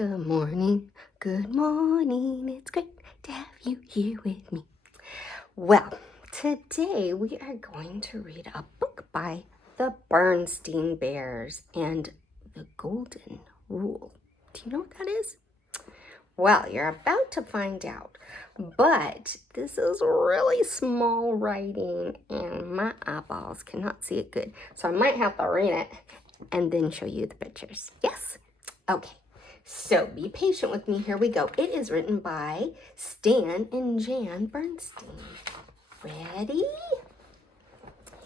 Good morning, it's great to have you here with me. Well, today we are going to read a book by the Berenstain Bears and the Golden Rule. Do you know what that is? Well, you're about to find out, but this is really small writing and my eyeballs cannot see it good, so I might have to read it and then show you the pictures. Yes? Okay. So be patient with me. Here we go. It is written by Stan and Jan Berenstain. Ready?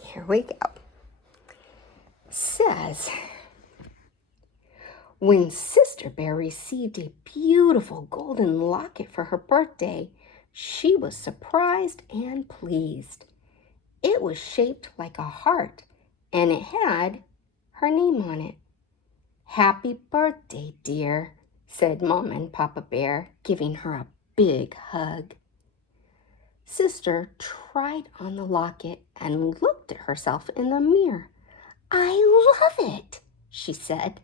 Here we go. Says, when Sister Bear received a beautiful golden locket for her birthday, she was surprised and pleased. It was shaped like a heart, and it had her name on it. "Happy birthday, dear," said Mama and Papa Bear, giving her a big hug. Sister tried on the locket and looked at herself in the mirror. "I love it," she said.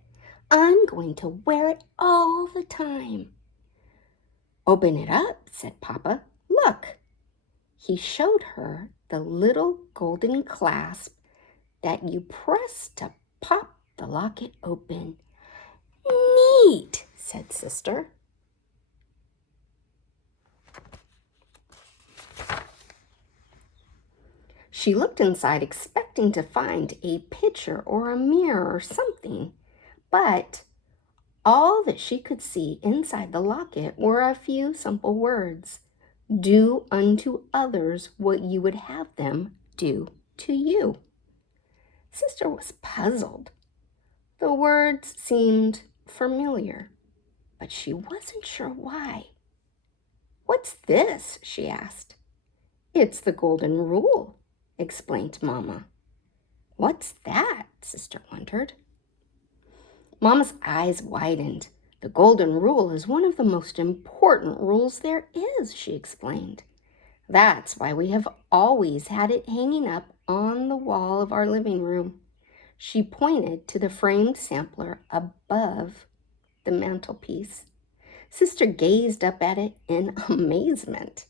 "I'm going to wear it all the time." "Open it up," said Papa. "Look." He showed her the little golden clasp that you press to pop the locket open. "Neat," said Sister. She looked inside, expecting to find a picture or a mirror or something, but all that she could see inside the locket were a few simple words. "Do unto others what you would have them do to you." Sister was puzzled. The words seemed familiar, but she wasn't sure why. "What's this?" she asked. "It's the Golden Rule," explained Mama. "What's that?" Sister wondered. Mama's eyes widened. "The Golden Rule is one of the most important rules there is," she explained. "That's why we have always had it hanging up on the wall of our living room." She pointed to the framed sampler above the mantelpiece. Sister gazed up at it in amazement.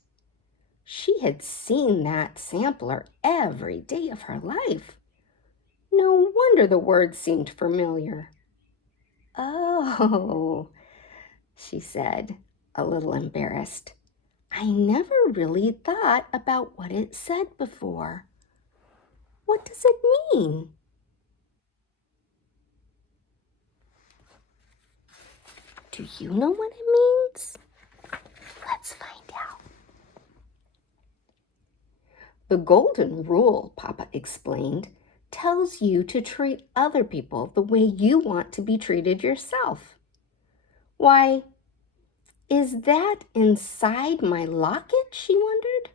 She had seen that sampler every day of her life. No wonder the words seemed familiar. "Oh," she said, a little embarrassed. "I never really thought about what it said before. What does it mean?" Do you know what it means? Let's find out. The Golden Rule, Papa explained, tells you to treat other people the way you want to be treated yourself. "Why, is that inside my locket?" she wondered.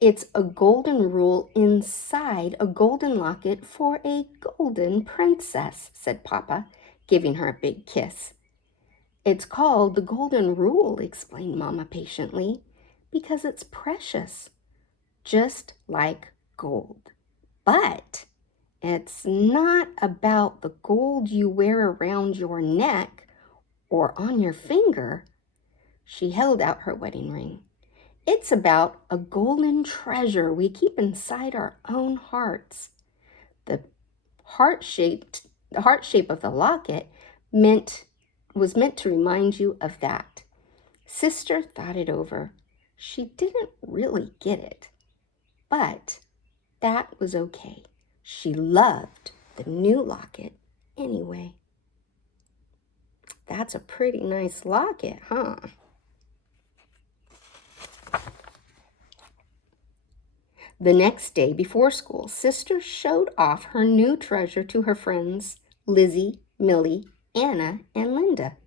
"It's a golden rule inside a golden locket for a golden princess," said Papa, giving her a big kiss. "It's called the Golden Rule," explained Mama patiently, "because it's precious, just like gold. But it's not about the gold you wear around your neck or on your finger." She held out her wedding ring. "It's about a golden treasure we keep inside our own hearts." The heart shape of the locket was meant to remind you of that. Sister thought it over. She didn't really get it, but that was okay. She loved the new locket anyway. That's a pretty nice locket, huh? The next day before school, Sister showed off her new treasure to her friends, Lizzie, Millie, Anna, and Linda.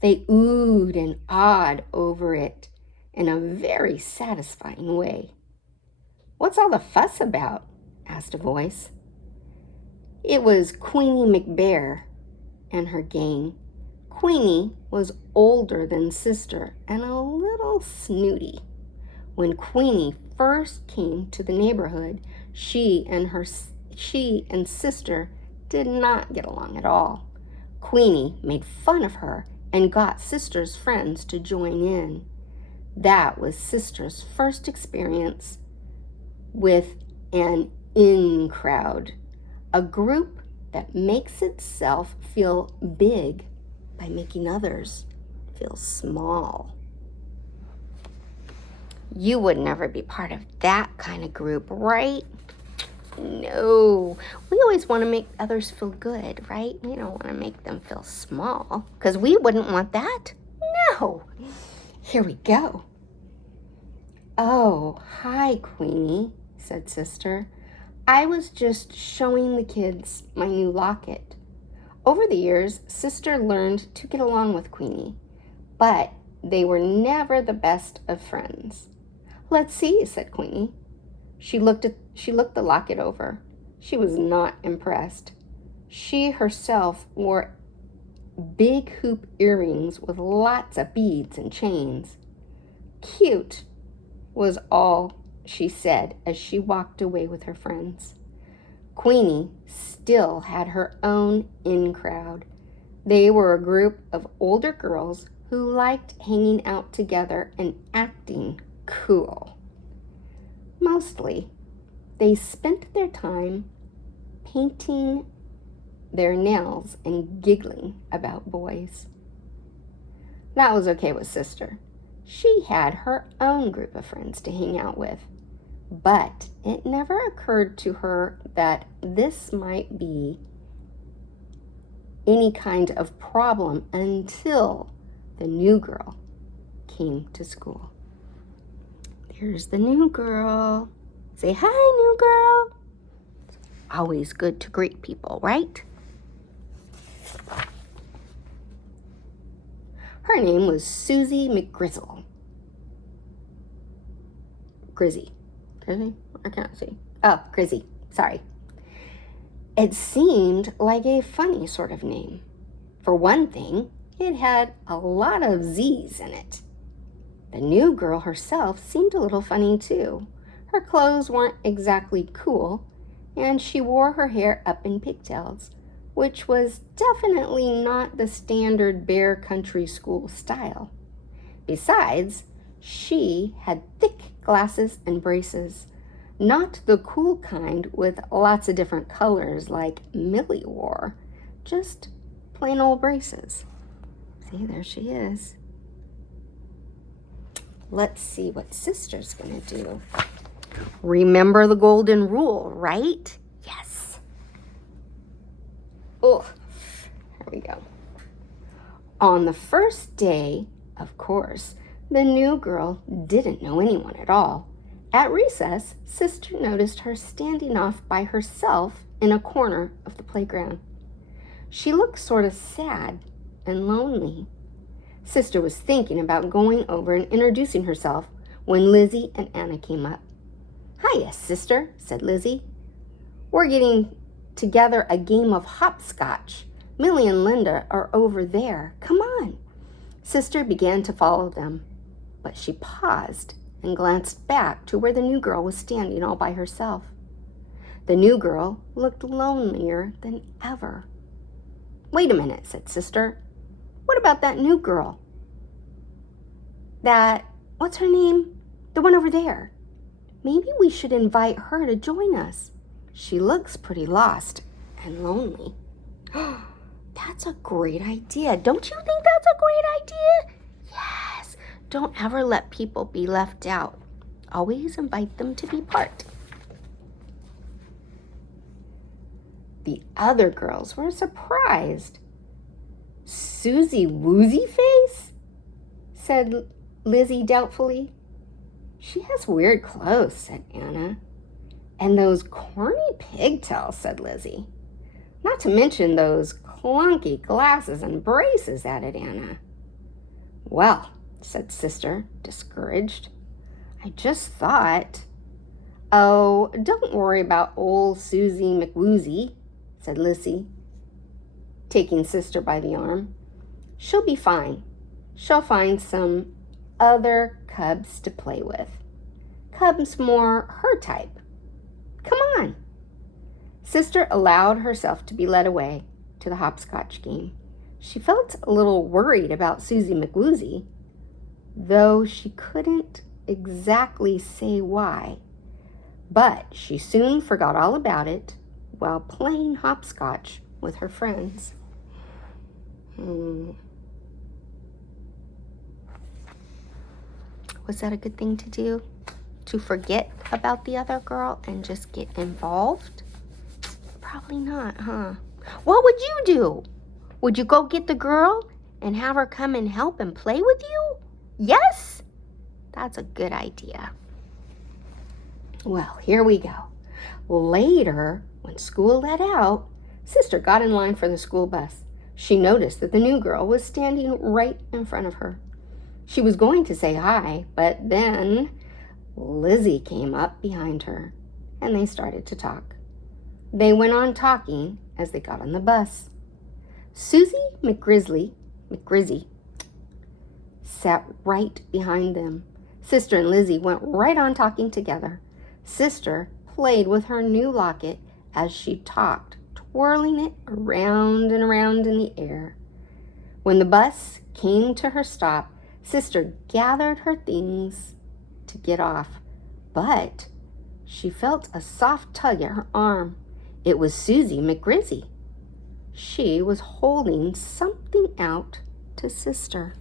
They oohed and awed over it in a very satisfying way. "What's all the fuss about?" asked a voice. It was Queenie McBear and her gang. Queenie was older than Sister and a little snooty. When Queenie first came to the neighborhood, she and Sister did not get along at all. Queenie made fun of her and got Sister's friends to join in. That was Sister's first experience with an in crowd, a group that makes itself feel big by making others feel small. You would never be part of that kind of group, right? No, we always want to make others feel good, right? We don't want to make them feel small because we wouldn't want that. No. Here we go. Oh, hi, Queenie, said Sister. I was just showing the kids my new locket. Over the years, Sister learned to get along with Queenie, but they were never the best of friends. Let's see, said Queenie. She looked the locket over. She was not impressed. She herself wore big hoop earrings with lots of beads and chains. Cute was all she said as she walked away with her friends. Queenie still had her own in crowd. They were a group of older girls who liked hanging out together and acting cool. Mostly, they spent their time painting their nails and giggling about boys. That was okay with Sister. She had her own group of friends to hang out with, but it never occurred to her that this might be any kind of problem until the new girl came to school. Here's the new girl. Say hi, new girl. It's always good to greet people, right? Her name was Susie McGrizzle. Grizzy? I can't see. Oh, Grizzy. Sorry. It seemed like a funny sort of name. For one thing, it had a lot of Z's in it. The new girl herself seemed a little funny too. Her clothes weren't exactly cool, and she wore her hair up in pigtails, which was definitely not the standard Bear Country School style. Besides, she had thick glasses and braces, not the cool kind with lots of different colors like Millie wore, just plain old braces. See, there she is. Let's see what Sister's gonna do. Remember the golden rule, right? Yes. Oh, here we go. On the first day, of course, the new girl didn't know anyone at all. At recess, Sister noticed her standing off by herself in a corner of the playground. She looked sort of sad and lonely. Sister was thinking about going over and introducing herself when Lizzie and Anna came up. Hiya, Sister, said Lizzie. We're getting together a game of hopscotch. Millie and Linda are over there. Come on. Sister began to follow them, but she paused and glanced back to where the new girl was standing all by herself. The new girl looked lonelier than ever. Wait a minute, said Sister. What about that new girl? What's her name? The one over there. Maybe we should invite her to join us. She looks pretty lost and lonely. That's a great idea. Don't you think that's a great idea? Yes. Don't ever let people be left out. Always invite them to be part. The other girls were surprised. Susie Woozy Face? Said Lizzie doubtfully. She has weird clothes, said Anna. And those corny pigtails, said Lizzie. Not to mention those clunky glasses and braces, added Anna. Well, said Sister, discouraged. I just thought. Oh, don't worry about old Susie McWoozy, said Lizzie, taking Sister by the arm. She'll be fine. She'll find some other cubs to play with. Cubs more her type. Come on. Sister allowed herself to be led away to the hopscotch game. She felt a little worried about Susie McWoozy, though she couldn't exactly say why. But she soon forgot all about it while playing hopscotch with her friends. Was that a good thing to do? To forget about the other girl and just get involved? Probably not, huh? What would you do? Would you go get the girl and have her come and help and play with you? Yes? That's a good idea. Well, here we go. Later, when school let out, Sister got in line for the school bus. She noticed that the new girl was standing right in front of her. She was going to say hi, but then Lizzie came up behind her, and they started to talk. They went on talking as they got on the bus. Susie McGrizzy sat right behind them. Sister and Lizzie went right on talking together. Sister played with her new locket as she talked, twirling it around and around in the air. When the bus came to her stop, Sister gathered her things to get off, but she felt a soft tug at her arm. It was Susie McGrizzy. She was holding something out to Sister.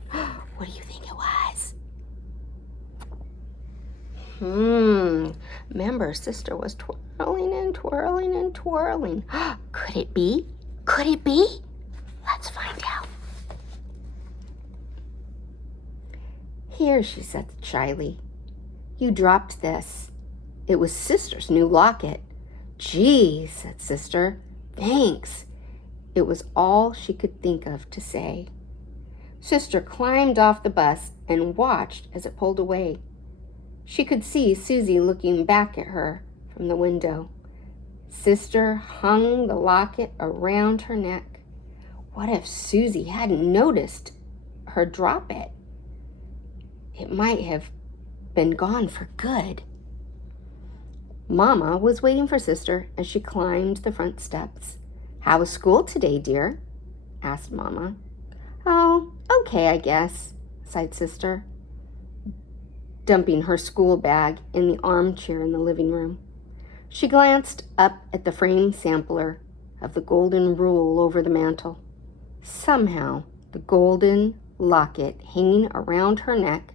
What do you think it was? Remember, Sister was twirling and twirling and twirling. Could it be? Could it be? Let's find out. Here, she said shyly. You dropped this. It was Sister's new locket. Gee, said Sister. Thanks. It was all she could think of to say. Sister climbed off the bus and watched as it pulled away. She could see Susie looking back at her from the window. Sister hung the locket around her neck. What if Susie hadn't noticed her drop it? It might have been gone for good. Mama was waiting for Sister as she climbed the front steps. How was school today, dear? Asked Mama. Oh, okay, I guess, sighed Sister, dumping her school bag in the armchair in the living room. She glanced up at the framed sampler of the golden rule over the mantel. Somehow, the golden locket hanging around her neck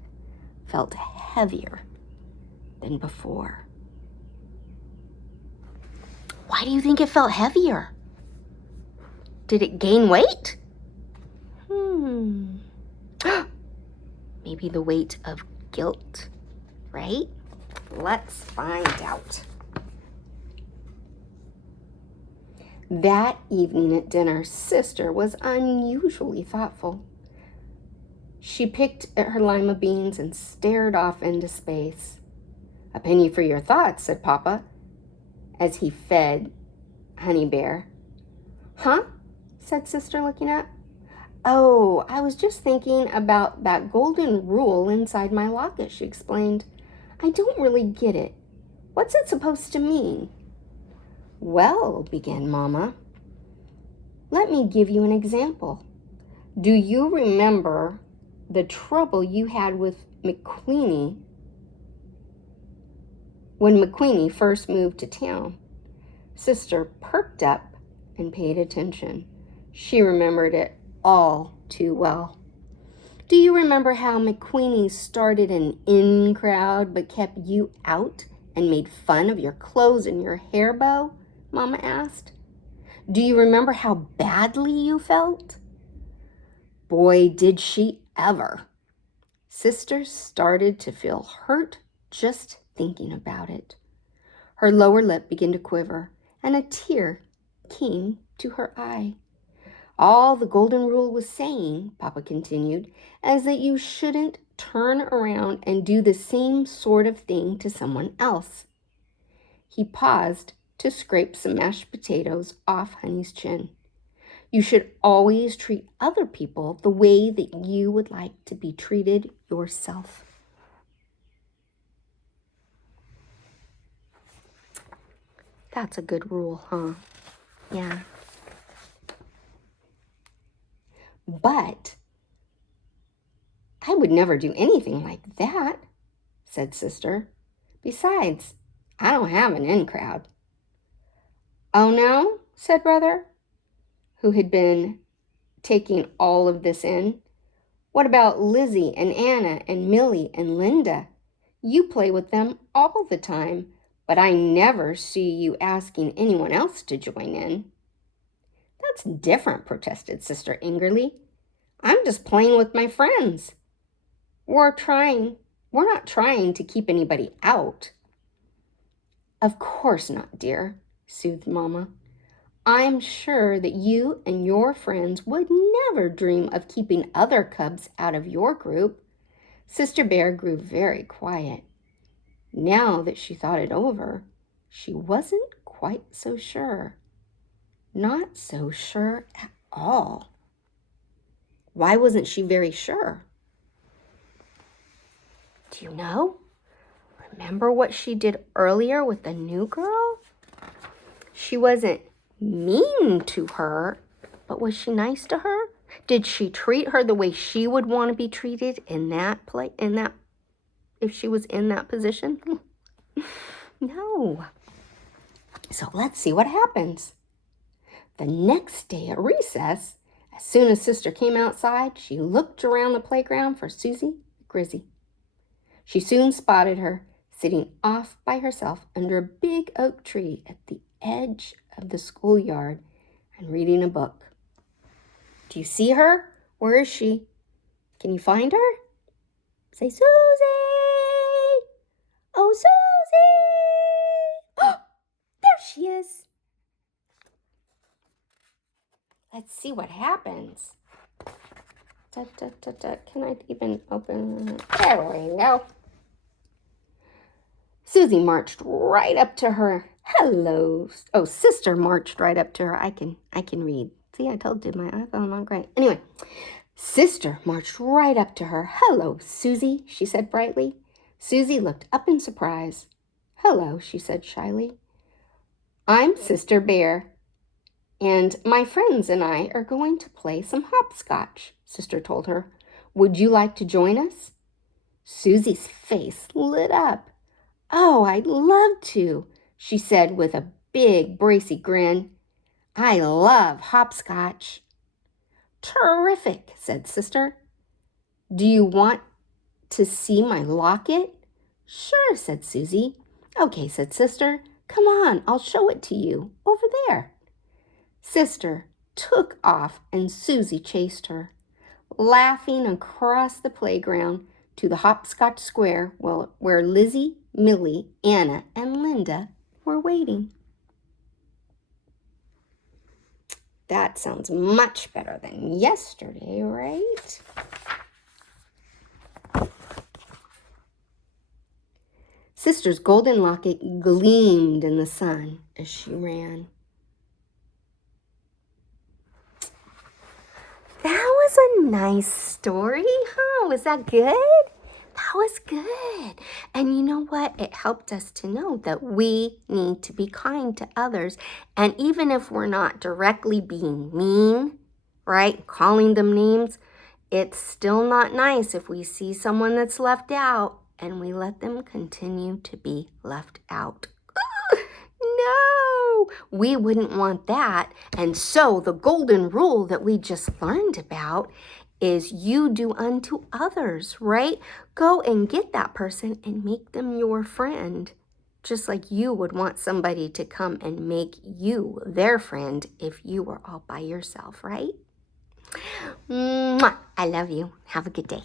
felt heavier than before. Why do you think it felt heavier? Did it gain weight? Maybe the weight of guilt, right? Let's find out. That evening at dinner, Sister was unusually thoughtful. She picked at her lima beans and stared off into space. A penny for your thoughts, said Papa, as he fed Honey Bear. Huh? Said Sister, looking up. Oh, I was just thinking about that golden rule inside my locket, she explained. I don't really get it. What's it supposed to mean? Well, began Mama, let me give you an example. Do you remember the trouble you had with McQueenie when McQueenie first moved to town? Sister perked up and paid attention. She remembered it all too well. Do you remember how McQueenie started an in crowd but kept you out and made fun of your clothes and your hair bow? Mama asked. Do you remember how badly you felt? Boy, did she ever. Sister started to feel hurt just thinking about it. Her lower lip began to quiver, and a tear came to her eye. All the golden rule was saying, Papa continued, is that you shouldn't turn around and do the same sort of thing to someone else. He paused to scrape some mashed potatoes off Honey's chin. You should always treat other people the way that you would like to be treated yourself. That's a good rule, huh? Yeah. But I would never do anything like that, said Sister. Besides, I don't have an in crowd. Oh, no, said Brother, who had been taking all of this in. What about Lizzie and Anna and Millie and Linda? You play with them all the time, but I never see you asking anyone else to join in. That's different, protested Sister angrily. I'm just playing with my friends. We're not trying to keep anybody out. Of course not, dear, soothed Mama. I'm sure that you and your friends would never dream of keeping other cubs out of your group. Sister Bear grew very quiet. Now that she thought it over, she wasn't quite so sure. Not so sure at all. Why wasn't she very sure? Do you know? Remember what she did earlier with the new girl? She wasn't mean to her, but was she nice to her? Did she treat her the way she would want to be treated if she was in that position? No. So let's see what happens. The next day at recess, as soon as Sister came outside, she looked around the playground for Susie Grizzy. She soon spotted her sitting off by herself under a big oak tree at the edge of the schoolyard and reading a book. Do you see her? Where is she? Can you find her? Say, Susie! Oh, Susie! Oh, there she is. Let's see what happens. Can I even open it? There we go. Susie marched right up to her. Hello. Oh, Sister marched right up to her. I can read. See, I told you my iPhone not great. Anyway, Sister marched right up to her. Hello, Susie, she said brightly. Susie looked up in surprise. Hello, she said shyly. I'm Sister Bear, and my friends and I are going to play some hopscotch, Sister told her. Would you like to join us? Susie's face lit up. Oh, I'd love to, she said with a big, bracy grin. I love hopscotch. Terrific, said Sister. Do you want to see my locket? Sure, said Susie. Okay, said Sister. Come on, I'll show it to you. Over there. Sister took off and Susie chased her, laughing across the playground to the hopscotch square where Lizzie, Millie, Anna, and Linda were waiting. That sounds much better than yesterday, right? Sister's golden locket gleamed in the sun as she ran. That was a nice story, huh? Was that good? That was good. And you know what? It helped us to know that we need to be kind to others. And even if we're not directly being mean, right, calling them names, it's still not nice if we see someone that's left out and we let them continue to be left out. No, we wouldn't want that. And so the golden rule that we just learned about is you do unto others, right? Go and get that person and make them your friend, just like you would want somebody to come and make you their friend if you were all by yourself, right? Mwah! I love you. Have a good day.